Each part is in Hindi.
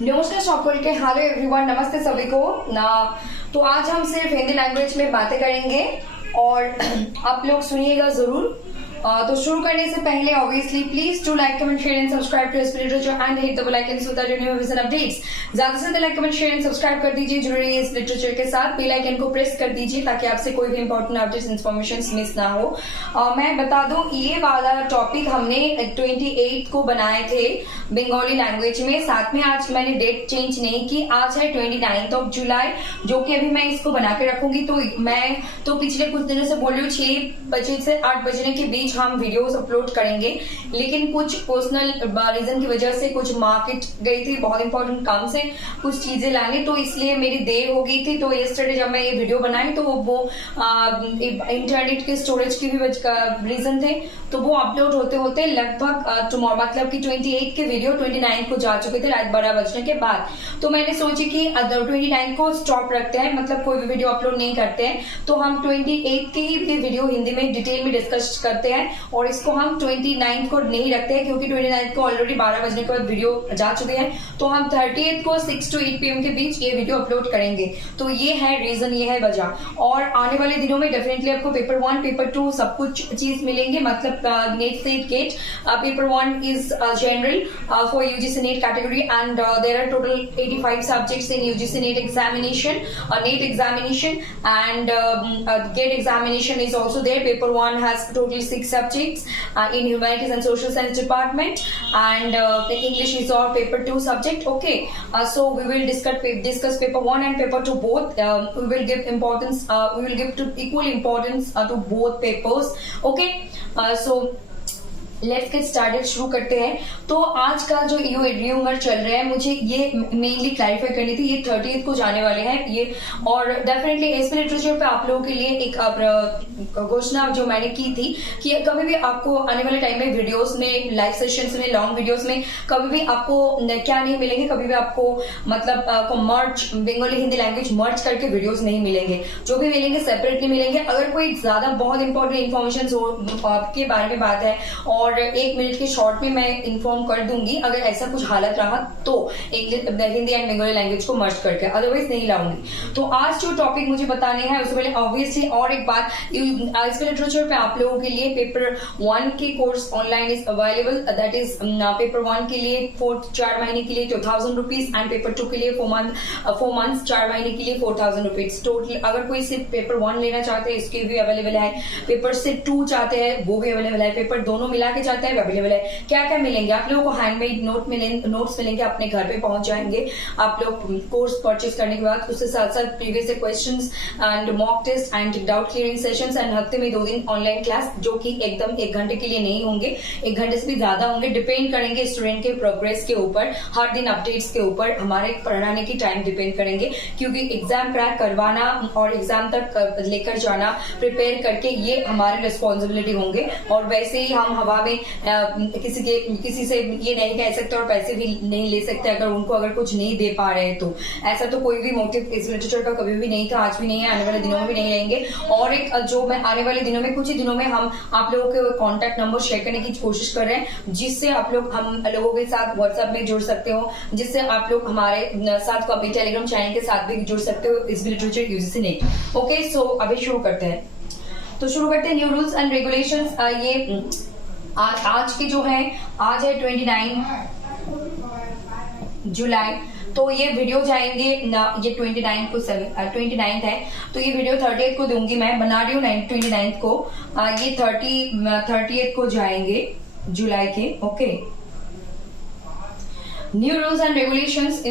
नमस्कार शॉपल के हेलो एवरीवन, नमस्ते सभी को ना। तो आज हम सिर्फ हिंदी लैंग्वेज में बातें करेंगे और आप लोग सुनिएगा जरूर। तो शुरू करने से पहले obviously please do like comment share and subscribe to SP literature and hit the bell icon so that you new vision updates. ज्यादा से ज्यादा like comment share and subscribe कर दीजिए जरूरी है इस लिटरेचर के साथ। बेल आइकन को प्रेस कर दीजिए ताकि आपसे कोई भी इंपॉर्टेंट अपडेट्स इन्फॉर्मेशन मिस ना हो। मैं बता दूं ये वाला टॉपिक हमने 28 को बनाए थे बंगाली लैंग्वेज में। साथ में आज मैंने डेट चेंज नहीं की, आज है 29 जुलाई, जो कि अभी मैं इसको बना के रखूंगी। तो मैं तो पिछले कुछ दिनों से बोल रही हूँ 6 बजे से 8 बजे के बीच हम वीडियोस अपलोड करेंगे, लेकिन कुछ पर्सनल रीजन की वजह से कुछ मार्केट गई थी, बहुत इंपॉर्टेंट काम से कुछ चीजें लाने, तो इसलिए मेरी देर हो गई थी। तो यस्टरडे जब मैं ये वीडियो बनाई तो वो इंटरनेट के स्टोरेज की भी रीजन थे, तो वो अपलोड होते होते लगभग टुमारो मतलब कि 28 के वीडियो 29 को जा चुके थे रात 12 बजने के बाद। तो मैंने सोची कि 29 को स्टॉप रखते हैं, मतलब कोई भी वीडियो अपलोड नहीं करते हैं, तो हम 28 की ही वीडियो हिंदी में डिटेल में डिस्कस करते हैं और इसको हम 29 को नहीं रखते हैं क्योंकि 29 को ऑलरेडी 12 बजने के बाद वीडियो जा चुके हैं। तो हम 30 को 6 to 8 PM के बीच ये वीडियो अपलोड करेंगे। तो ये है रीजन, ये है वजह। और आने वाले दिनों में डेफिनेटली आपको पेपर 1 पेपर 2 सब कुछ चीज मिलेंगे, मतलब नेट से GATE. Paper 1 is general for UGC NET category and there are total 85 subjects in UGC NET examination, NET examination and GATE examination is also there. Paper 1 has total 6 subjects in humanities and social science department, and the English is our paper 2 subject. Okay, so we will discuss paper 1 and paper 2 both. We will give importance. We will give equal importance to both papers. Okay, so let's get started, शुरू करते हैं। तो आज का जो र्यूमर चल रहा है, मुझे ये मेनली क्लैरिफाई करनी थी। ये 30 को जाने वाले हैं ये, और डेफिनेटली एसपी लिटरेचर पे आप लोगों के लिए एक घोषणा जो मैंने की थी कि कभी भी आपको आने वाले टाइम में वीडियोस में, लाइव सेशंस में, लॉन्ग वीडियोस में कभी भी आपको क्या नहीं मिलेंगे, कभी भी आपको मतलब मर्ज बंगाली हिंदी लैंग्वेज मर्ज करके वीडियोस नहीं मिलेंगे। जो भी मिलेंगे सेपरेटली मिलेंगे। अगर कोई ज्यादा बहुत इंपॉर्टेंट इन्फॉर्मेशन आपके बारे में बात है और 1 मिनट के शॉर्ट में मैं इन्फॉर्म कर दूंगी, अगर ऐसा कुछ हालत रहा तो हिंदी एंड बंगाली लैंग्वेज को मर्ज करके, अदरवाइज नहीं लाऊंगी। तो आज जो टॉपिक मुझे बताने हैं उससे पहले ऑब्वियसली और एक बात, एसपी लिटरेचर पे आप लोगों के लिए पेपर 1 के course online is available. That is paper 1 के लिए 4 महीने के लिए 2000 रुपीज एंड पेपर 2 के लिए 4 मंथ्स 4 महीने के लिए 4000 रुपीज टोटल। अगर कोई सिर्फ पेपर 1 लेना चाहते हैं इसके भी अवेलेबल है, पेपर से 2 चाहते हैं वो भी अवेलेबल है, पेपर दोनों मिला के चाहते हैं अवेलेबल है। क्या क्या मिलेंगे आप लोगों को? हैंडमेड नोट्स मिलेंगे, अपने घर पे पहुंच जाएंगे आप लोग कोर्स परचेज करने के बाद। उसके साथ साथ previous questions and mock test and doubt clearing sessions and हफ्ते में 2 दिन ऑनलाइन क्लास, जो कि एकदम 1 घंटे के लिए नहीं होंगे, 1 घंटे से भी ज्यादा होंगे। डिपेंड करेंगे स्टूडेंट के प्रोग्रेस के ऊपर, हर दिन अपडेट्स के ऊपर हमारे पढ़ाने की टाइम डिपेंड करेंगे, क्योंकि एग्जाम क्रैक करवाना और एग्जाम तक लेकर जाना प्रिपेयर करके ये हमारे रिस्पॉन्सिबिलिटी होंगे। और वैसे ही हम हवा में किसी से ये नहीं कह सकते और पैसे भी नहीं ले सकते अगर उनको अगर कुछ नहीं दे पा रहे हैं। तो ऐसा तो कोई भी मोटिव इस लिटरेचर का कभी भी नहीं था, आज भी नहीं है, आने वाले दिनों में भी नहीं रहेंगे। और एक जो मैं आने वाले दिनों में कुछ ही दिनों में हम आप लोगों के कॉन्टैक्ट नंबर शेयर करने की कोशिश कर रहे हैं, जिससे आप लोग हम लोगों के साथ व्हाट्सएप में जुड़ सकते हो, जिससे आप लोग हमारे साथ कभी टेलीग्राम चैनल के साथ भी जुड़ सकते हो इस लिटरेचर यूजीसी नेट। ओके, सो अभी शुरू करते हैं। तो शुरू करते हैं न्यू रूल्स एंड रेगुलेशंस। ये आज के जो है, आज है 29 जुलाई, तो ये वीडियो जाएंगे ये 29 को 29 है, तो ये वीडियो 30 को दूंगी, मैं बना रही हूँ 29 को। ये 30 को जाएंगे जुलाई के। Okay, new rules and regulations.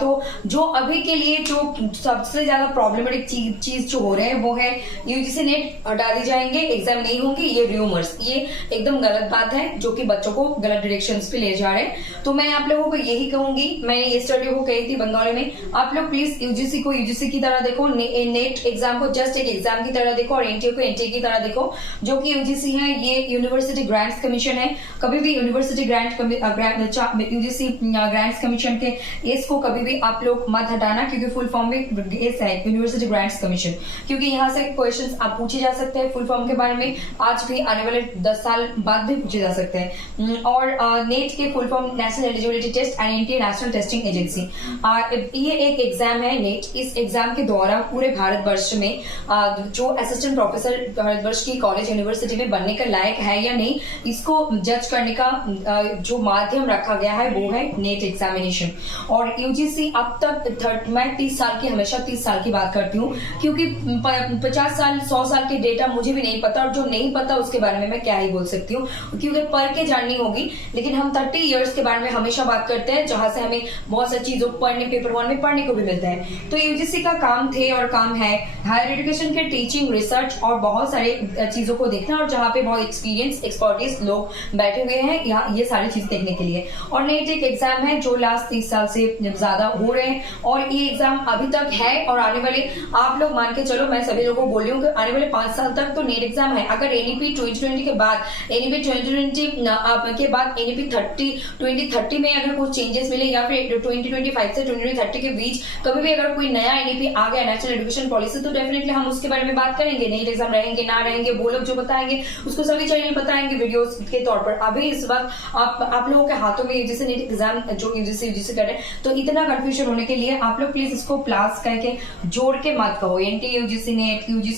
तो जो अभी के लिए जो सबसे ज्यादा प्रॉब्लमेटिक चीज जो हो रहे हैं वो है यूजीसी नेट हटा दी जाएंगे, एग्जाम नहीं होंगे, ये रूमर्स, ये एकदम गलत बात है जो कि बच्चों को गलत डायरेक्शंस पे ले जा रहे हैं। तो मैं आप लोगों को यही कहूंगी, मैंने ये स्टडी को कही थी बंगाली में, आप लोग प्लीज यूजीसी को यूजीसी की तरह देखो, नेट एग्जाम को जस्ट एक एग्जाम की तरह देखो और एनटीए को एनटीए की तरह देखो। जो कि यूजीसी है ये यूनिवर्सिटी ग्रांट्स कमीशन है, कभी भी university grant UGC grants commission के एस को कभी भी आप लोग मत हटाना, क्योंकि फुल फॉर्म में एस है यूनिवर्सिटी ग्रांट्स कमीशन, क्योंकि यहाँ से क्वेश्चंस आप पूछे जा सकते हैं फुल फॉर्म के बारे में, आज भी आने वाले 10 साल बाद भी पूछे जा सकते हैं। और नेट के full form national eligibility test and international testing agency, ये एक एग्जाम है नेट। इस एग्जाम के द्वारा पूरे भारतवर्ष में जो असिस्टेंट प्रोफेसर भारतवर्ष की कॉलेज यूनिवर्सिटी में बनने का लायक है या नहीं, इसको जज करने का जो माध्यम रखा गया है वो है नेट एग्जामिनेशन। और यूजीसी अब तक मैं 30 साल की, हमेशा 30 साल की बात करती हूँ, क्योंकि 50 साल 100 साल के डेटा मुझे भी नहीं पता, और जो नहीं पता उसके बारे में मैं क्या ही बोल सकती हूँ, क्योंकि पढ़ के जाननी होगी। लेकिन हम 30 इयर्स के बारे में हमेशा बात करते हैं, जहां से हमें बहुत सारी चीजों पढ़ने, पेपर 1 में पढ़ने को भी मिलता है। तो यूजीसी का काम थे और काम है हायर एजुकेशन के टीचिंग, रिसर्च और बहुत सारे चीजों को देखना, और जहाँ पे बहुत एक्सपर्टीज लोग बैठे हुए हैं यहाँ ये सारी चीज देखने के लिए। और नेट एक एग्जाम है जो लास्ट 30 साल से ज्यादा हो रहे हैं, और ये एग्जाम अभी तक है, और आने वाले, आप लोग मान के चलो, मैं सभी लोगों को बोल रही हूँ कि आने वाले 5 साल तक तो नेट एग्जाम है। अगर एनईपी 2020 के बाद, एनईपी 2020 के बाद एनईपी 2030 में अगर कुछ चेंजेस मिले, या फिर 2025 से 2030 के बीच कभी भी अगर कोई नया एनईपी आ गया, नेशनल एजुकेशन पॉलिसी, तो डेफिनेटली हम उसके बारे में बात करेंगे। नेट एग्जाम रहेंगे ना रहेंगे, वो लोग जो बताएंगे उसको सभी चैनल बताएंगे वीडियोस के तौर पर। अभी इस वक्त आप लोगों के हाथों में यूजीसी नेट एग्जाम जो यूजीसी कर रहे हैं, तो इतना कंफ्यूजन होने के लिए आप लोग प्लीज इसको प्लस करके जोड़ के मत कहो एनटी यूजीसी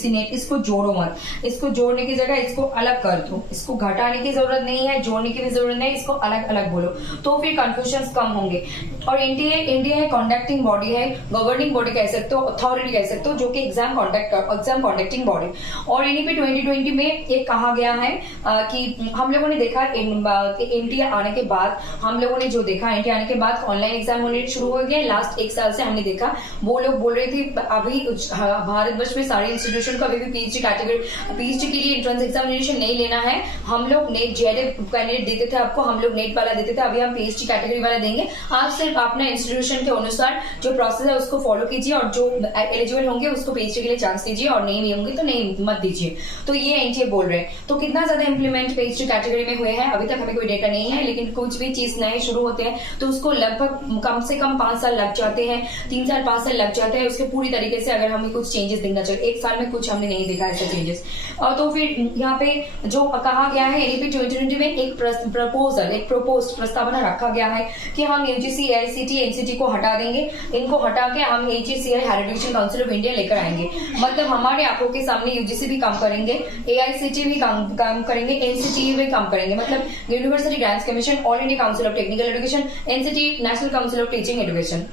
नेट, इसको जोड़ो मत। इसको जोड़ने की जगह इसको अलग कर दो, इसको घटाने की जरूरत नहीं है, जोड़ने की भी जरूरत नहीं, इसको अलग अलग बोलो, तो फिर कंफ्यूजन कम होंगे। और इंडिया है कंडक्टिंग बॉडी है, गवर्निंग बॉडी कह सकते हो, अथॉरिटी कह सकते हो, जो कि एग्जाम कंडक्टिंग बॉडी। और एनईपी 2020 में एक कहा गया है कि हम लोगों ने देखा इंडिया आने के बाद, हम लोगों ने जो देखा इंडिया आने के बाद ऑनलाइन एग्जाम होने शुरू हो गए। लास्ट 1 साल से हमने देखा, वो लोग बोल रहे थे अभी भारतवर्ष में सारे इंस्टीट्यूशन को अभी भी पीएचडी के लिए एंट्रेंस एग्जामिनेशन नहीं लेना है। हम लोग नेट जेआरएफ कैंडिडेट देते थे आपको, हम लोग नेट वाला देते थे, अभी हम पीएचडी कैटेगरी वाला देंगे। आप सिर्फ अपना इंस्टीट्यूशन के अनुसार जो प्रोसेस है उसको फॉलो कीजिए, और जो एलिजिबल होंगे उसको पीएचडी के लिए चांस दीजिए, और नहीं होंगे तो नहीं मत दीजिए। तो ये एनटीए बोल रहे हैं। तो कितना ज्यादा इंप्लीमेंट पीएचडी कैटेगरी में हुए हैं अभी तक हमें कोई डेटा नहीं है, लेकिन कुछ भी चीज नए शुरू होते हैं तो उसको लगभग कम से कम 5 साल लग जाते हैं, 3 साल 5 साल लग जाते हैं उसके पूरी तरीके से, अगर हमें कुछ चेंजेस दिखना चाहिए। 1 साल में कुछ हमने नहीं देखा ऐसे चेंजेस। तो फिर यहाँ पे जो कहा गया है एनईपी 2020 में एक प्रपोज्ड प्रस्तावना रखा गया है कि हम यूजीसी, एआईसीटी, एनसीटी को हटा देंगे, इनको हटा के हम HECI higher education council of India लेकर आएंगे। मतलब हमारे आंखों के सामने यूजीसी भी काम करेंगे, एआईसीटी भी काम करेंगे, एनसीटी भी काम करेंगे, मतलब university grants commission, all India council of technical education, NCT national council of teaching education.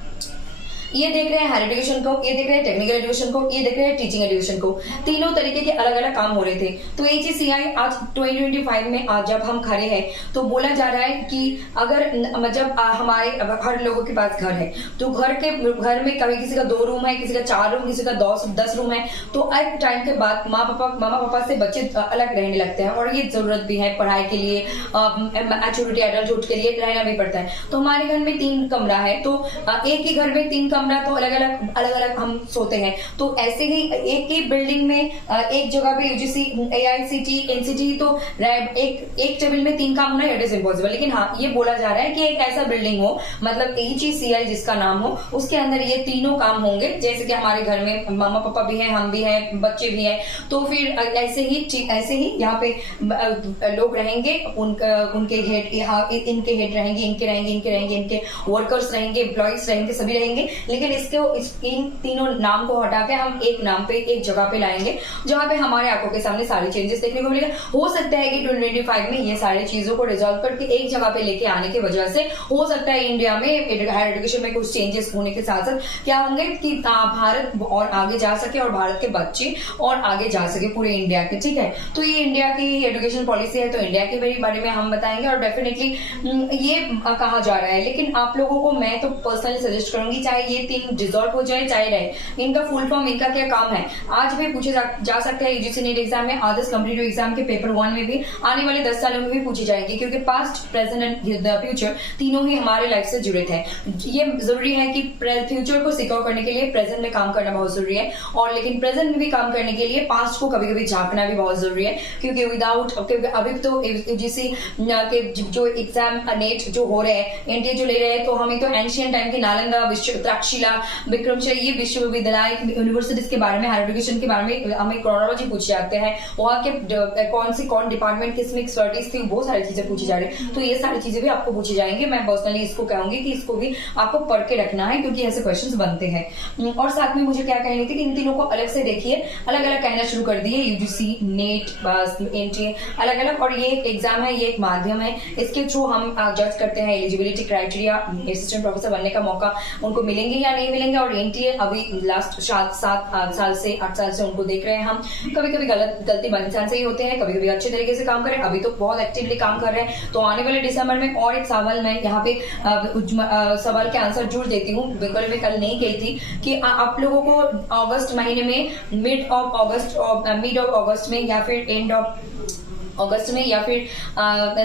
ये देख रहे हैं हायर एजुकेशन को, ये देख रहे हैं टेक्निकल एजुकेशन को, ये देख रहे हैं टीचिंग एजुकेशन को। तीनों तरीके के अलग अलग काम हो रहे थे। तो एचईसीआई आज 2025 में आज जब हम खड़े हैं तो बोला जा रहा है कि अगर मतलब हमारे हर लोगों के पास घर है, तो घर में कभी किसी का 2 रूम है, किसी का 4 रूम, किसी का 10 रूम है, तो एक टाइम के बाद मामा पापा से बच्चे अलग रहने लगते हैं, और ये जरूरत भी है पढ़ाई के लिए, मैच्योरिटी एडल्टहुड के लिए रहना भी पड़ता है। तो हमारे घर में 3 कमरा है, तो एक ही घर में 3 कमरा, तो अलग अलग हम सोते हैं। तो ऐसे ही एक ही बिल्डिंग में एक जगह पे यूजीसी, एआईसीटी, एनसीटी, तो एक टेबल में 3 काम होना इट इज इम्पॉसिबल। लेकिन हाँ, ये बोला जा रहा है कि एक ऐसा बिल्डिंग हो, मतलब एचईसीआई जिसका नाम हो, उसके अंदर ये तीनों काम होंगे। जैसे कि हमारे घर में मामा पापा भी हैं, हम भी हैं, बच्चे भी हैं, तो फिर ऐसे ही यहाँ पे लोग रहेंगे, उनके हेड, इनके हेड रहेंगे, इनके वर्कर्स रहेंगे, एम्प्लॉइज रहेंगे, सभी रहेंगे। लेकिन इन तीनों नाम को हटा के हम एक नाम पे, एक जगह पे लाएंगे, जहां पे हमारे आंखों के सामने सारी चेंजेस देखने को मिलेगा। हो सकता है कि 2025 में ये सारी चीजों को रिजॉल्व करके एक जगह पे लेके आने की वजह से हो सकता है इंडिया में हायर एजुकेशन में कुछ चेंजेस होने के साथ साथ क्या होंगे कि भारत और आगे जा सके, और भारत के बच्चे और आगे जा सके पूरे इंडिया के। ठीक है, तो ये इंडिया की एजुकेशन पॉलिसी है, तो इंडिया के बारे में हम बताएंगे, और डेफिनेटली ये कहा जा रहा है। लेकिन आप लोगों को मैं तो पर्सनली सजेस्ट करूंगी, चाहे ये ये 3 डिसॉल्व हो जाए चाहे रहे। इनका फुल फॉर्म, इनका क्या काम है, आज भी पूछे जा सकते हैं यूजीसी नेट एग्जाम में, आदर्श कॉम्पिटिटिव एग्जाम के पेपर 1 में भी, आने वाले 10 सालों में भी पूछी जाएगी, क्योंकि पास्ट, प्रेजेंट एंड फ्यूचर तीनों ही हमारे लाइफ से जुड़े थे। ये जरूरी है कि फ्यूचर को सिक्योर करने के लिए प्रेजेंट में काम करना बहुत जरूरी है, और लेकिन प्रेजेंट में भी काम करने के लिए पास्ट को कभी कभी झांकना भी बहुत जरूरी है, क्योंकि विदाउट, अभी तो यूजीसी के जो एग्जाम नेट जो हो रहे हैं, एनटीए जो ले रहे हैं, तो हमें तो एंशियंट टाइम की नालंदा, तक्षशिला, विक्रमशिला, ये विश्वविद्यालय यूनिवर्सिटीज के बारे में, हायर एजुकेशन के बारे में हमें क्रोनोलॉजी पूछे जाते हैं, वहां के कौन डिपार्टमेंट किसमें एक्सपर्टीज थी, बहुत सारी चीजें पूछी जा रही है। तो ये सारी चीजें भी आपको पूछी जाएंगी। मैं पर्सनली इसको कहूंगी कि इसको भी आपको पढ़ के रखना है, क्योंकि ऐसे क्वेश्चंस बनते हैं। और साथ में मुझे क्या कहनी थी कि इन तीनों को अलग से देखिए, अलग अलग कहना शुरू कर दिए, यूजीसी, नेट, एनटीए अलग अलग, और ये एक एग्जाम है, ये एक माध्यम है, इसके थ्रू हम जज करते हैं एलिजिबिलिटी क्राइटेरिया, असिस्टेंट प्रोफेसर बनने का मौका उनको मिलेंगे या नहीं मिलेंगे। और एनटीए अभी लास्ट 7 साल से 8 साल से उनको देख रहे हैं हम, कभी कभी गलती इंसान से ही होते हैं, कभी कभी अच्छे तरीके से काम करें, अभी तो बहुत एक्टिवली काम कर रहे हैं। तो आने वाले दिसंबर में और एक सवाल मैं यहाँ पे सवाल के आंसर जरूर देती हूँ, बिल्कुल मैं कल नहीं कही थी कि आप लोगों को अगस्त महीने में, मिड ऑफ अगस्त में या फिर एंड ऑफ अगस्त में या फिर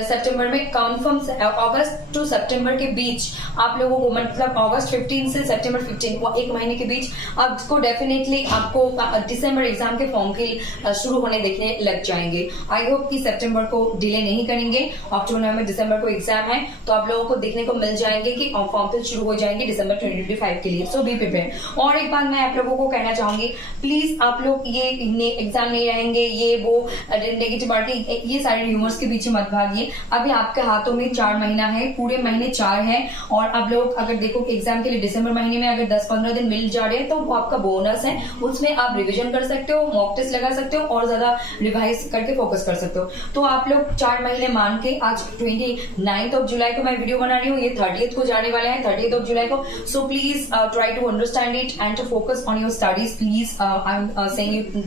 सितंबर में, कंफर्म अगस्त टू सितंबर के बीच आप लोगों को, मतलब अगस्त 15 से सितंबर 15 एक महीने के बीच आपको डेफिनेटली आपको दिसंबर एग्जाम के फॉर्म फिल शुरू होने देखने लग जाएंगे। आई होप कि सितंबर को डिले नहीं करेंगे, अक्टूबर नवंबर दिसंबर को एग्जाम है, तो आप लोगों को देखने को मिल जाएंगे कि फॉर्म फिल शुरू हो जाएंगे दिसंबर 2025 के लिए। सो बी प्रिपेयर। और एक बात मैं आप लोगों को कहना चाहूंगी, प्लीज आप लोग ये एग्जाम नहीं रहेंगे, ये वो नेगेटिव मार्किंग, ये सारे र्यूमर्स के पीछे मत भागिए। अभी आपके हाथों में 4 महीना है, पूरे महीने 4 है, और अब लोग अगर देखो एग्जाम के लिए दिसंबर महीने में अगर 10-15 दिन मिल जा रहे हैं, तो वो आपका बोनस है, उसमें आप रिवीजन कर सकते हो, मॉक टेस्ट लगा सकते हो, और ज्यादा रिवाइज करके फोकस कर सकते हो। तो आप लोग 4 महीने मान के, आज 29 जुलाई को मैं वीडियो बना रही हूँ, ये 30th को जाने वाला है, 30th जुलाई को। So please try to understand it and to focus on your studies please. I am saying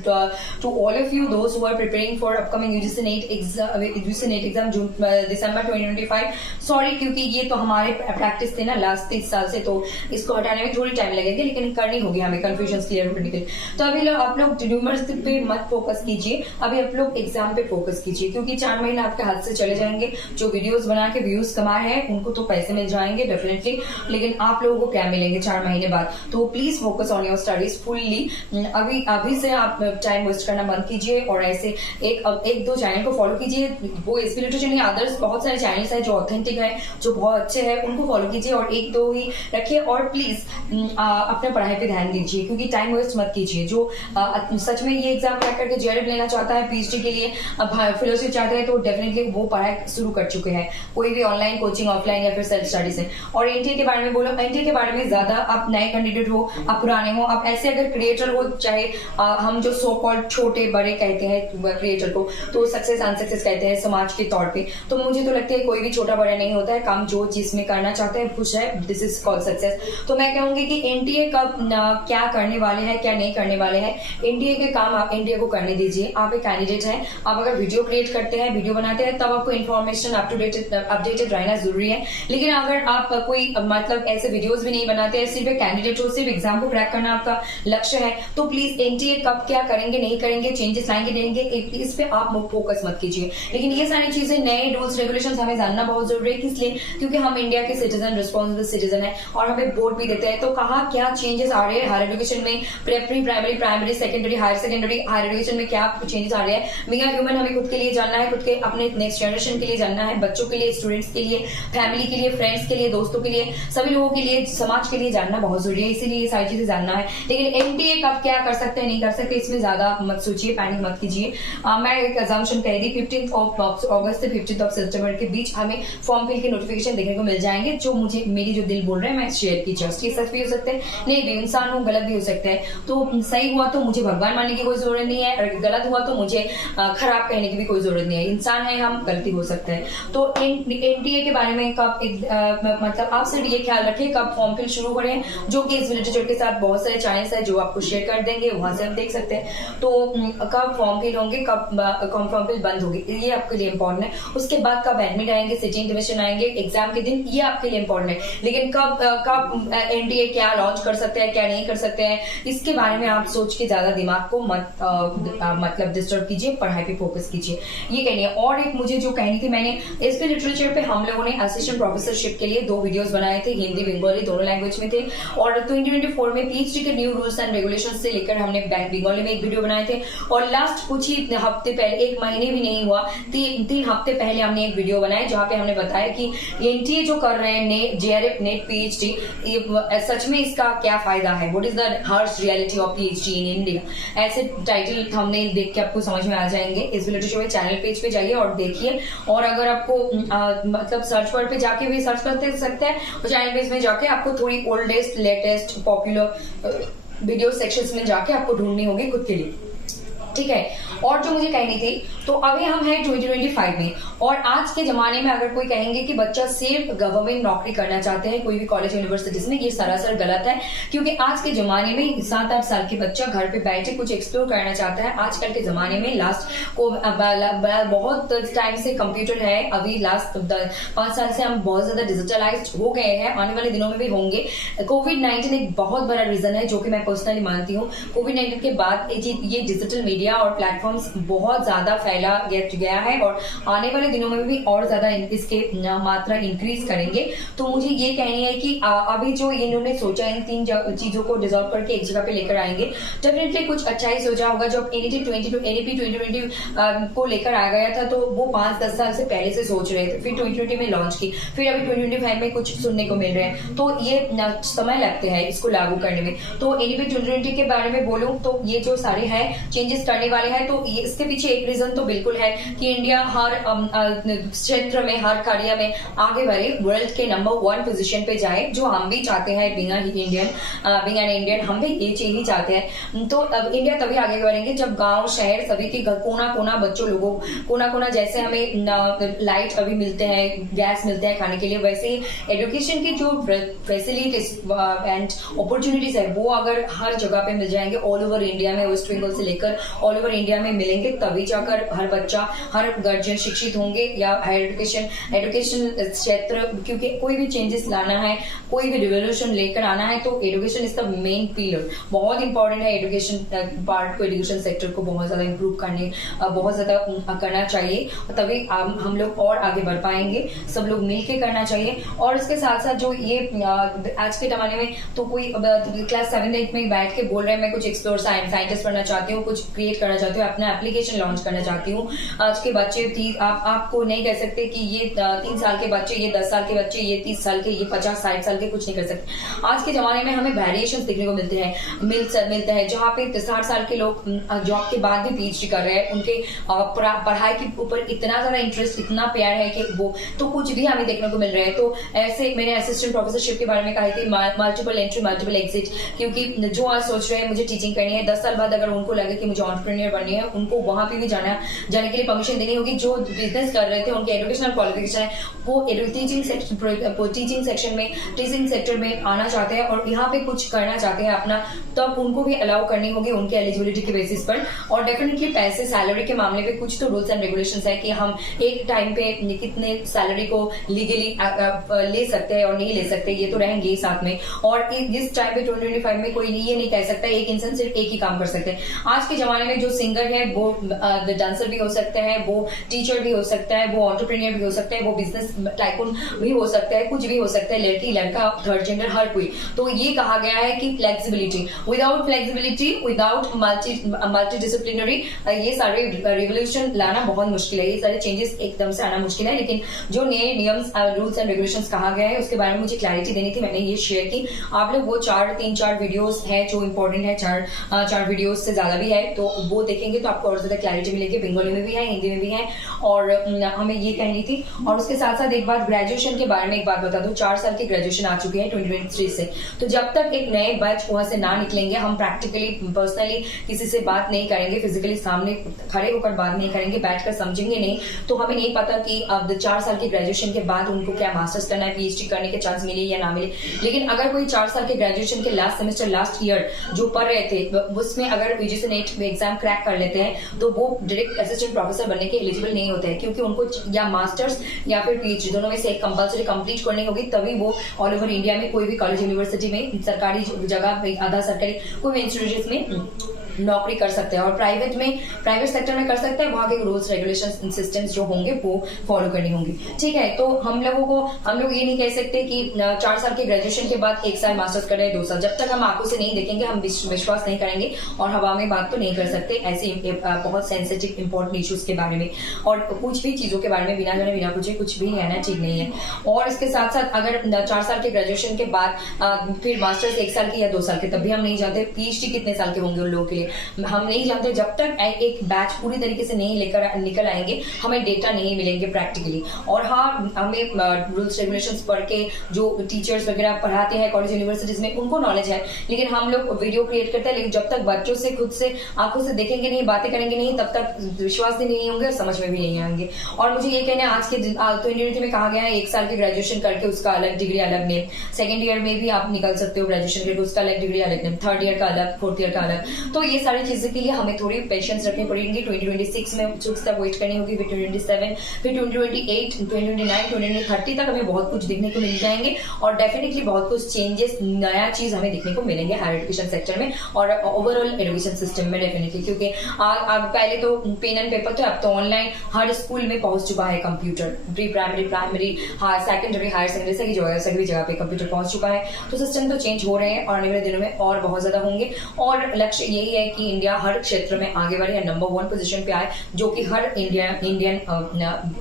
to all of you those who are preparing for upcoming UGC NET exam December 2025। Sorry, क्योंकि ये तो हमारे प्रैक्टिस थे ना लास्ट 30 साल से, तो इसको हटाने में थोड़ी टाइम लगेगी, लेकिन करनी होगी हमें कंफ्यूजन क्लियर करने के लिए। तो अभी आप लोग र्यूमर्स पे मत फोकस कीजिए, अभी आप लोग एग्जाम पे फोकस कीजिए, क्योंकि 4 महीने आपके हाथ से चले जाएंगे। जो वीडियोस बना के व्यूज कमा रहे हैं उनको तो पैसे मिल जाएंगे डेफिनेटली, लेकिन आप लोगों को क्या मिलेंगे 4 महीने बाद। तो please focus on your studies fully. अभी से आप टाइम वेस्ट करना बंद कीजिए, और ऐसे एक दो चैनल को फॉलो कीजिए, वो एसपी लिटरेचर नहीं, अदर्स बहुत सारे चैनल्स हैं जो ऑथेंटिक है, जो बहुत अच्छे हैं, उनको फॉलो कीजिए, और 1-2 ही रखिए। और प्लीज अपने पढ़ाई पे ध्यान दीजिए, क्योंकि टाइम वेस्ट मत कीजिए। जो सच में ये एग्जाम क्रैक करके जेआरएफ लेना चाहता है, पीएचडी के लिए फेलोशिप चाहते हैं, तो डेफिनेटली वो पढ़ाई शुरू कर चुके हैं, कोई भी ऑनलाइन कोचिंग, ऑफलाइन या फिर सेल्फ स्टडी से। और एनटीए के बारे में बोलो, एनटीए के बारे में ज्यादा आप नए कैंडिडेट हो, आप पुराने हो, आप ऐसे अगर क्रिएटर हो, चाहे हम जो सो कॉल्ड छोटे बड़े कहते हैं क्रिएटर को, तो सक्सेस अनसक्सेस कहते हैं समाज के तौर पे, तो मुझे तो लगता है कोई भी छोटा बड़ा नहीं होता है, काम जो चीज में करना चाहते हैं, खुश है, दिस इज कॉल्ड सक्सेस। तो मैं कहूंगी कि एनटीए कब क्या करने वाले हैं, क्या नहीं करने वाले हैं, एनटीए के काम आप एनटीए को करने दीजिए। आप एक कैंडिडेट हैं, आप अगर वीडियो क्रिएट करते हैं, वीडियो बनाते हैं, तब आपको इन्फॉर्मेशन अपडेटेड रहना जरूरी है। लेकिन अगर आप कोई मतलब ऐसे वीडियोस भी नहीं बनाते हैं, सिर्फ एक कैंडिडेट हो, सिर्फ एग्जाम को क्रैक करना आपका लक्ष्य है, तो प्लीज एनटीए कब क्या करेंगे, नहीं करेंगे, चेंजेस लाएंगे, देंगे, इस पे आप फोकस मत कीजिए। लेकिन ये सारी चीजें, नए रूल्स रेगुलेशंस हमें जानना बहुत जरूरी है, किसलिए, क्योंकि हम इंडिया के सिटीजन, रिस्पॉन्सिबल सिटीजन है, और हमें वोट भी देते हैं। तो कहाँ क्या चेंजेस आ रहे हैं हायर एजुकेशन में, pre primary secondary higher education में क्या चेंजेस आ रहे हैं। वी आर ह्यूमन, हमें खुद के लिए जानना है, खुद के अपने नेक्स्ट जनरेशन के लिए जानना है, बच्चों के लिए, स्टूडेंट्स के लिए, फैमिली के लिए, फ्रेंड्स के लिए, दोस्तों के लिए, सभी लोगों के लिए, समाज के लिए जानना बहुत जरूरी है, इसीलिए ये सारी चीजें जानना है। लेकिन एनटीए कब क्या कर सकते हैं, नहीं कर सकते, इसमें ज्यादा मत सोचिए, पैनिक मत कीजिए। मैं एक अजम्पशन कह दी, 15 अगस्त से 15 सितंबर के बीच हमें फॉर्म फिल के नोटिफिकेशन देखने को मिल जाएंगे, जो मुझे मेरी जो दिल बोल रहा है मैं शेयर की। जस्ट ये सच भी हो सकते हैं, नहीं भी, इंसान हो, गलत भी हो सकते हैं। तो सही हुआ तो मुझे भगवान मानने की कोई जरूरत नहीं है, और गलत हुआ तो मुझे खराब कहने की भी कोई जरूरत नहीं है। इंसान है हम, गलती हो सकते हैं। तो एनटीए के बारे में कब मतलब आप सिर्फ ये ख्याल रखिए कब फॉर्म फिल शुरू हो रहे हैं, जो कि इस लिटरेचर के साथ बहुत सारे चैनल्स है जो आपको शेयर कर देंगे, वहां से हम देख सकते हैं। तो कब फॉर्म फिल होंगे, कब फॉर्म फिल बंद होगी, ये आपके लिए इंपॉर्टेंट है। उसके बाद कब एडमिट आएंगे, सिटिंग डिविजन आएंगे एग्जाम के दिन, ये आपके लिए इंपॉर्टेंट है। लेकिन कब एनटीए क्या लॉन्च कर सकते हैं, क्या नहीं कर सकते हैं, इसके बारे में आप सोच के ज्यादा दिमाग को मत मतलब डिस्टर्ब कीजिए, पढ़ाई पे फोकस कीजिए, ये कहनी है। और एक मुझे जो कहनी थी, मैंने एसपी लिटरेचर पे हम लोगों ने असिस्टेंट प्रोफेसरशिप के लिए 2 वीडियोस बनाए थे, हिंदी बंगाली दोनों लैंग्वेज में थे। और 2024 में पीएचडी के न्यू रूल्स एंड रेगुलेशन से लेकर हमने बंगाली में एक वीडियो बनाए थे। और लास्ट कुछ ही हफ्ते पहले, 1 महीने भी नहीं हुआ, 3 हफ्ते पहले हमने एक वीडियो बनाया जहां पे हमने बताया कि एनटीए जो कर रहे हैं, जेआरएफ नेट पीएचडी, सच में इसका क्या फायदा है, what is the harsh reality of PhD in India. ऐसे टाइटल थंबनेल देख के आपको समझ में आ जाएंगे। एसबी लिटरेचर चैनल पेज पे जाइए और देखिए। और अगर आपको मतलब सर्च वर्ड पे जाके भी सर्च करते सकते हैं, और चैनल पेज में जाके आपको थोड़ी oldest latest popular video sections में जाके आपको ढूंढनी होगी खुद के लिए, ठीक है। और जो मुझे कहनी थी, तो अभी हम हैं 2025 में, और आज के जमाने में अगर कोई कहेंगे कि बच्चा सिर्फ गवर्नमेंट नौकरी करना चाहते हैं कोई भी कॉलेज यूनिवर्सिटीज में, ये सरासर गलत है। क्योंकि आज के जमाने में 7-8 साल के बच्चा घर पे बैठे कुछ एक्सप्लोर करना चाहता है। आजकल के जमाने में बहुत टाइम से कंप्यूटर है, अभी लास्ट 5 साल से हम बहुत ज्यादा डिजिटलाइज हो गए हैं, आने वाले दिनों में भी होंगे। कोविड-19 एक बहुत बड़ा रीजन है, जो कि मैं पर्सनली मानती हूँ। कोविड-19 के बाद ये डिजिटल मीडिया और प्लेटफॉर्म्स बहुत ज्यादा फैला गया है, और आने वाले दिनों में भी और ज्यादा इसके मात्रा इंक्रीज करेंगे। तो मुझे ये कहनी है कि अभी जो इन्होंने सोचा, इन 3 चीजों को डिजॉल्व करके एक जगह पे लेकर आएंगे, डेफिनेटली कुछ अच्छा ही सोचा होगा। जब एनईटी 2020 को लेकर आ गया था, तो वो 5-10 साल से पहले से सोच रहे थे, फिर 2020 में लॉन्च की, फिर अभी 2025 में कुछ सुनने को मिल रहे हैं। तो ये समय लगते हैं इसको लागू करने में। तो एनईपी 2020 के बारे में बोलूं तो ये जो सारे हैं चेंजेस करने वाले हैं, तो ये इसके पीछे एक रीजन तो बिल्कुल है कि इंडिया हर क्षेत्र में, हर कार्य में आगे बढ़े, वर्ल्ड के नंबर 1 पोजीशन पे जाए, जो हम भी चाहते हैं। बीइंग एन इंडियन हम भी ये चीज ही चाहते हैं। तो अब इंडिया तभी आगे बढ़ेंगे जब गांव शहर सभी के घर, कोना कोना बच्चों लोगों, कोना कोना जैसे हमें लाइट अभी मिलते हैं, गैस मिलते हैं खाने के लिए, वैसे ही एजुकेशन की जो फैसिलिटीज एंड अपॉर्चुनिटीज है वो अगर हर जगह पे मिल जाएंगे, ऑल ओवर इंडिया में, वेस्ट बंगाल से लेकर ऑल ओवर इंडिया में मिलेंगे, तभी जाकर हर बच्चा, हर गार्जियन शिक्षित होंगे या हायर एजुकेशन क्षेत्र। क्योंकि कोई भी चेंजेस लाना है, कोई भी रिवोल्यूशन लेकर आना है, तो education is the main pillar. बहुत इंपॉर्टेंट है एजुकेशन पार्ट को, एजुकेशन सेक्टर को बहुत ज्यादा इंप्रूव करने, बहुत ज्यादा करना चाहिए, तभी हम लोग और आगे बढ़ पाएंगे। सब लोग मिलकर करना चाहिए। और इसके साथ साथ जो ये आज के जमाने में तो कोई क्लास 7-8 में बैठ के बोल रहे हैं मैं कुछ एक्सप्लोर साइंटिस्ट बनना चाहती हूँ, कुछ क्रिएट करना चाहती हूँ, अपना एप्लीकेशन लॉन्च करना चाहती हूँ। आज के बच्चे आपको नहीं कह सकते कि ये 3 साल के बच्चे, ये 10 साल के बच्चे, ये 30 साल के, ये 50-60 साल के कुछ नहीं कर सकते। आज के जमाने में हमें वेरिएशन देखने को मिलते हैं जहाँ पे 60 साल के लोग जॉब के बाद भी पीएचडी कर रहे हैं, उनके पढ़ाई के ऊपर इतना ज्यादा इंटरेस्ट, इतना प्यार है कि वो तो कुछ भी हमें देखने को मिल रहा है। तो ऐसे मैंने असिस्टेंट प्रोफेसरशिप के बारे में कहा कि मल्टीपल एंट्री मल्टीपल एग्जिट, क्योंकि जो आज सोच रहे हैं मुझे टीचिंग करनी है, 10 साल बाद अगर उनको लगे कि मुझे एंटरप्रेन्योर बननी है, उनको वहां पे भी जाने के लिए परमिशन देनी होगी। जो बिजनेस कर रहे थे, उनके एजुकेशनल क्वालिफिकेशन है, वो टीचिंग सेक्टर में आना चाहते हैं और यहाँ पे कुछ करना चाहते हैं अपना, तब उनको भी अलाउ करनी होगी उनके एलिजिबिलिटी के बेसिस पर। और डेफिनेटली पैसे, सैलरी के मामले में कुछ तो रूल्स एंड रेगुलेशंस है कि हम एक टाइम पे कितने सैलरी को लीगली ले सकते हैं और नहीं ले सकते, ये तो रहेंगे ही साथ में। और इस टाइम पे 2025 में कोई ये नहीं कह सकता एक इंसान सिर्फ एक ही काम कर सकते हैं। आज के जमाने में जो सिंगर है वो डांसर भी हो सकते हैं, वो टीचर भी हो सकता है, वो एंटरप्रेन्योर भी हो सकता है, वो बिजनेस टाइकून भी हो सकता है, कुछ भी हो सकता है, लड़की लड़का थर्ड जेंडर हर कोई। तो ये कहा गया है कि फ्लेक्सिबिलिटी, विदाउट मल्टी डिसिप्लिनरी ये सारे रिवोल्यूशन लाना बहुत मुश्किल है, ये सारे चेंजेस एकदम से आना मुश्किल है। लेकिन जो नए नियम्स, रूल्स एंड रेगुलेशंस कहा गया है उसके बारे में मुझे क्लैरिटी देनी थी, मैंने ये शेयर की। आप लोग वो 3-4 वीडियोस है जो इंपॉर्टेंट है, 4 वीडियोस से ज्यादा भी है, तो वो देखेंगे तो आपको और ज्यादा क्लैरिटी मिलेगी। बंगाली में भी है, हिंदी में भी है, और हमें ये कहनी थी। और उसके साथ साथ एक बात ग्रेजुएशन के बारे में एक बात बता दूं, 4 साल की ग्रेजुएशन आ चुकी है 2023 से। तो जब तक एक नए बैच वहां से ना निकलेंगे, हम प्रैक्टिकली पर्सनली किसी से बात नहीं करेंगे, फिजिकली सामने खड़े होकर बात नहीं करेंगे, बैठकर समझेंगे नहीं, तो हमें नहीं पता कि अब 4 साल की ग्रेजुएशन के बाद उनको क्या मास्टर्स करना है, पीएचडी करने के चांस मिले या ना मिले। लेकिन अगर कोई 4 साल के ग्रेजुएशन के लास्ट सेमेस्टर, लास्ट ईयर जो पढ़ रहे थे, उसमें अगर यूजीसी नेट एग्जाम क्रैक कर लेते रहते हैं तो वो डायरेक्ट असिस्टेंट प्रोफेसर बनने के एलिजिबल नहीं होते हैं, क्योंकि उनको या मास्टर्स या फिर पीएचडी दोनों में से एक कंपल्सरी कंप्लीट करनी होगी, तभी वो ऑल ओवर इंडिया में कोई भी कॉलेज यूनिवर्सिटी में सरकारी जगह आधा सरकारी कोई भी इंस्टीट्यूशन में नौकरी कर सकते हैं। और प्राइवेट सेक्टर में कर सकते हैं, वहां के रूल्स रेगुलेशन सिस्टम्स जो होंगे वो फॉलो करनी होंगी। ठीक है, तो हम लोग ये नहीं कह सकते कि 4 साल के ग्रेजुएशन के बाद 1 साल मास्टर्स करें, 2 साल, जब तक हम आंखों से नहीं देखेंगे हम विश्वास नहीं करेंगे और हवा में बात तो नहीं कर सकते ऐसे बहुत सेंसिटिव इंपॉर्टेंट इश्यूज के बारे में। और कुछ भी चीजों के बारे में बिना जाने बिना पूछे कुछ भी कहना ठीक नहीं है। और इसके साथ साथ अगर 4 साल के ग्रेजुएशन के बाद फिर मास्टर्स 1 साल की या 2 साल के, तब भी हम नहीं जानते पीएचडी कितने साल के होंगे उन लोगों के लिए, हम नहीं जानते। जब तक एक बैच पूरी तरीके से नहीं निकल आएंगे हमें डेटा नहीं मिलेंगे प्रैक्टिकली। और हाँ, हमें रूल्स रेगुलेशंस पढ़ के जो टीचर्स वगैरह पढ़ाते हैं कॉलेज यूनिवर्सिटीज में उनको नॉलेज है, लेकिन हम लोग वीडियो क्रिएट करते हैं, लेकिन जब तक बच्चों से खुद से आंखों से देखेंगे नहीं, बातें करेंगे नहीं, तब तक विश्वास भी नहीं होंगे और समझ में भी नहीं आएंगे। और मुझे ये कहना है आज के तो इंडियन में कहा गया है 1 साल के ग्रेजुएशन करके उसका अलग डिग्री अलग नेम, 2nd ईयर में भी आप निकल सकते हो ग्रेजुएशन करके उसका अलग डिग्री अलग नेम, 3rd ईयर का अलग, 4th ईयर का अलग। तो ये सारी चीजें के लिए हमें थोड़ी पेशेंस रखनी पड़ेगी। 2026 में उत्सुकता तक वेट करनी होगी, फिर 2027, फिर 2028, 2029, 2030 तक हमें बहुत कुछ देखने को मिल जाएंगे और डेफिनेटली बहुत कुछ चेंजेस, नया चीज हमें देखने को मिलेंगे हायर एजुकेशन सेक्टर में और ओवरऑल एजुकेशन सिस्टम में डेफिनेटली। क्योंकि पहले तो पेन एंड पेपर थे, अब तो ऑनलाइन हर स्कूल में पहुंच चुका है computer, pre primary secondary higher secondary सभी जगह पे कंप्यूटर पहुंच चुका है। तो सिस्टम तो चेंज हो रहे हैं और आने वाले दिनों में और बहुत ज्यादा होंगे। और लक्ष्य यही है कि इंडिया हर क्षेत्र में आगे बढ़े या नंबर 1 पोजीशन पे आए, जो कि हर इंडियन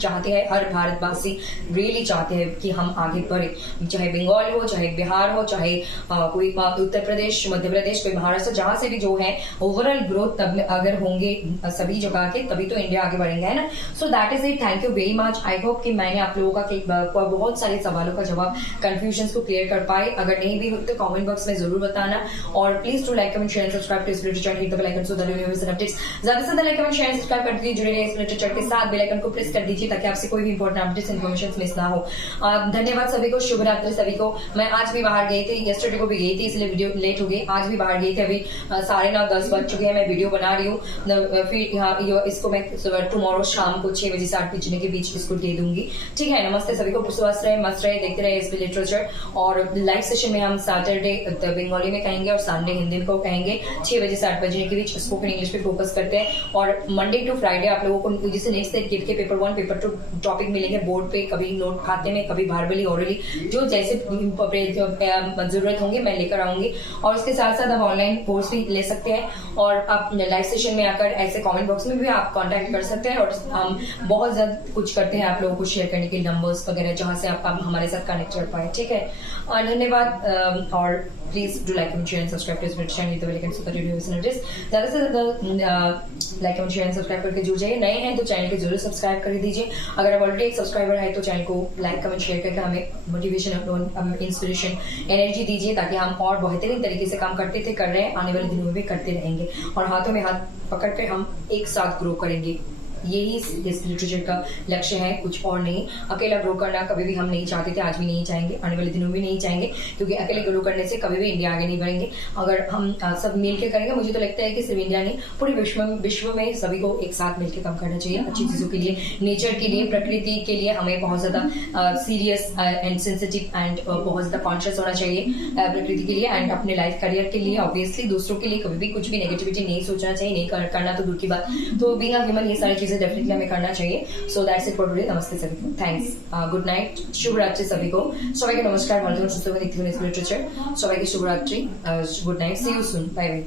चाहते हैं, हर भारतवासी रियली चाहते हैं कि हम आगे बढ़े, चाहे बंगाल हो, चाहे बिहार हो, चाहे कोई उत्तर प्रदेश, मध्य प्रदेश, कोई महाराष्ट्र, जहां से भी जो है ओवरऑल ग्रोथ तब अगर होंगे सभी जगह के तभी तो इंडिया आगे बढ़ेंगे, है ना। So that is it, thank you very much. I hope कि मैंने आप लोगों का बहुत सारे सवालों का जवाब, कंफ्यूजन को क्लियर कर पाए। अगर नहीं भी हो तो कमेंट बॉक्स में जरूर बताना और please to like comment share subscribe to spirit channel, hit the bell icon so that you new updates ज्यादा से ज्यादा लाइक कमेंट शेयर सब्सक्राइब कर दीजिए, जुड़े रहिए स्पिरिट चैनल के साथ, बेल आइकन को प्रेस कर दीजिए ताकि आपसे कोई भी इंपॉर्टेंट अपडेट्स इन्फॉर्मेशन मिस ना हो। धन्यवाद सभी को, शुभ रात्रि सभी को। मैं आज भी बाहर गई थी, येस्टरडे को भी गई थी इसलिए वीडियो लेट हो गई, आज भी बाहर गई थी, अभी 9:30 बज चुके हैं, मैं वीडियो बना रही हूँ। फिर इसको मैं टुमारो शाम को 6 बजे से 8 बजे के बीच इसको दे दूंगी। ठीक है, नमस्ते सभी को, स्वस्थ रहे, मस्त रहे, देखते रहे एसबी लिटरेचर। और लाइव सेशन में हम सैटरडे बंगाली में कहेंगे और संडे हिंदी को कहेंगे 6 बजे से 8 बजे के बीच, स्पोकन इंग्लिश पे फोकस करते हैं। और मंडे टू फ्राइडे आप लोगों को जैसे नेक्स्ट गेट के पेपर 1 पेपर 2 टॉपिक मिलेंगे बोर्ड पे, कभी नोट खाते में, कभी वर्बली ओरली, जो जैसे जरूरत होंगे मैं लेकर आऊंगी। और उसके साथ साथ आप ऑनलाइन कोर्स भी ले सकते हैं और आप लाइव सेशन में आकर ऐसे कमेंट बॉक्स में भी आप कांटेक्ट कर सकते हैं। और हम बहुत ज्यादा कुछ करते हैं आप लोगों को शेयर करने के नंबर्स वगैरह, जहां से आप हमारे साथ कनेक्ट कर पाए। ठीक है, और धन्यवाद। और please do like and share and subscribe to spirit channel, hit the bell icon so that you new updates ज्यादा से ज्यादा like and share and subscribe करके जुड़ जाइए। नए हैं तो चैनल को जरूर सब्सक्राइब कर दीजिए। अगर आप ऑलरेडी एक सब्सक्राइबर है तो चैनल को लाइक कमेंट शेयर करके हमें मोटिवेशन, इंस्पिरेशन, एनर्जी दीजिए ताकि हम और बेहतरीन तरीके से काम करते थे, कर रहे हैं, आने वाले दिनों में भी करते रहेंगे और हाथों में हाथ पकड़ कर हम एक साथ ग्रो करेंगे। यही इस लिटरेचर का लक्ष्य है, कुछ और नहीं। अकेला ग्रो करना कभी भी हम नहीं चाहते थे, आज भी नहीं चाहेंगे, आने वाले दिनों में नहीं चाहेंगे, क्योंकि अकेले ग्रो करने से कभी भी इंडिया आगे नहीं बढ़ेंगे। अगर हम सब मिलकर करेंगे, मुझे तो लगता है कि सिर्फ इंडिया नहीं पूरे विश्व में सभी को एक साथ मिलकर काम करना चाहिए अच्छी चीजों के लिए, नेचर के लिए, प्रकृति के लिए। हमें बहुत ज्यादा सीरियस एंड सेंसिटिव एंड बहुत ज्यादा कॉन्शियस होना चाहिए प्रकृति के लिए एंड अपने लाइफ करियर के लिए। ऑब्वियसली दूसरों के लिए कभी भी कुछ भी नेगेटिविटी नहीं सोचना चाहिए, नहीं करना तो दूर की बात। तो बीइंग अ ह्यूमन ये सारी डेफिनेटली हमें करना चाहिए। So that's it for today. नमस्ते सभी को, थैंक्स, गुड नाइट, शुभ रात्रि सभी को। সবাইকে নমস্কার, ভালো থাকুন, সুস্থ থাকুন, দেখতে থাকুন লিটারেচার। সবাইকে শুভ রাত্রি, good night, see you soon, bye by.